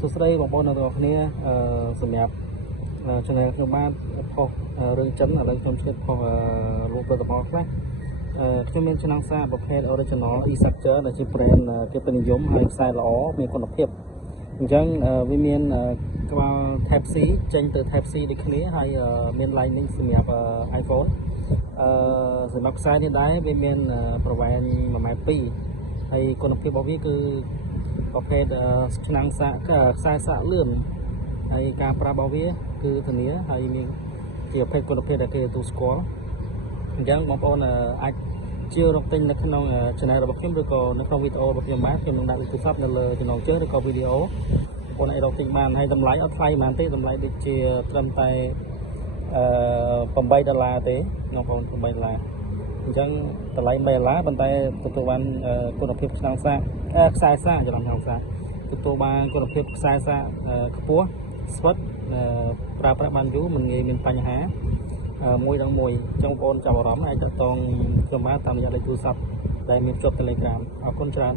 សួស្តីបងប្អូនទាំងអស់គ្នាសម្រាប់ channel ខ្ញុំបានផុសរឿងចិនឥឡូវខ្ញុំឆ្លៀតផុសរូបផលិតផលខ្លះខ្ញុំមានឆ្នាំងសាប្រភេទ original e-structure ដែលជា brand គេពេញនិយមហើយខ្សែល្អមានគុណភាពអញ្ចឹងវាមានក្បាល Type C ចេញទៅ Type C ដូចគ្នាហើយមាន Lightning សម្រាប់ iPhone សម្រាប់ខ្សែនេះដែរវាមានប្រវែង 1.2 ម៉ែត្រហើយគុណភាពរបស់វាគឺប្រភេទឆ្នាំងសាកខ្សែសាកលឿនហើយការប្រើរបស់វាគឺធានាហើយមានជាប្រភេទគុណភាពដែលគេទទួលស្គាល់អញ្ចឹងបងប្អូនអាចជារកទិញនៅក្នុង channel របស់ខ្ញុំឬក៏នៅក្នុងវីដេអូរបស់ខ្ញុំបានខ្ញុំនឹងដាក់លេខទូរស័ព្ទនៅលើចំណងជើងឬក៏វីដេអូបងប្អូនអាចរកទិញបានហើយតម្លៃអត់ថ្លៃប៉ុន្មានទេតម្លៃដូចជាត្រឹមតែ$8ទេបងប្អូន$8អញ្ចឹងតម្លៃ$3ប៉ុន្តែទទួលបានគុណភាពឆ្នាំងសាកខ្សែសាកច្រឡំឆ្នាំងសាកទទួលបានគុណភាពខ្សែសាកខ្ពស់ស្វិតប្រើប្រាស់បានយូរមិនងាយមានបញ្ហាមួយដល់មួយអញ្ចឹងបងប្អូនចាប់អារម្មណ៍អាចទាក់ទងខ្ញុំបានតាមរយៈលេខទូរស័ព្ទដែលមានជាប់ Telegram អរគុណច្រើន